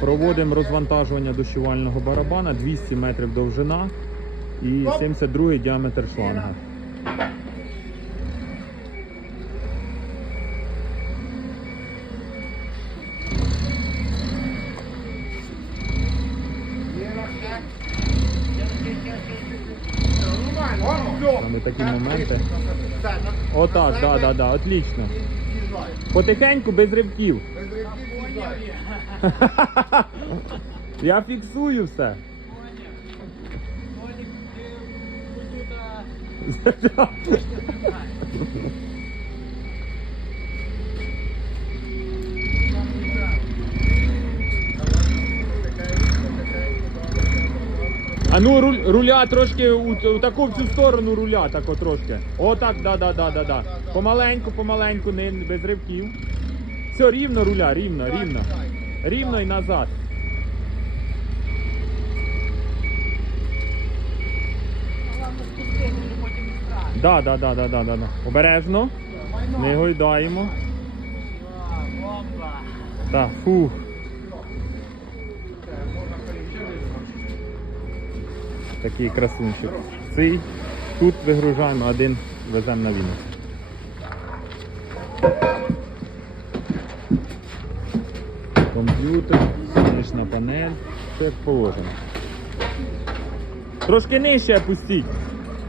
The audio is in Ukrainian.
Проводимо розвантажування дощувального барабана 200 метрів довжина і 72 діаметр шланга. Саме такі моменти. Отак, да, да, да, отлично. Потихеньку без ривків. Я фіксую все. А ну руль, руля трошки у, у таку в цю сторону руля, так от трошки. Отак, да, да, да, да, да. Помаленьку, помаленьку, не без ривків. Все, рівно руля, рівно, рівно. Рівно і назад. Да, да, да, да, да, да. Обережно. Не гойдаємо. Так, фух. Такий красунчик. Цей тут вигружаємо, один веземо на Вінницю. Комп'ютер, сонячна панель, все як положено. Трошки нижче опустіть.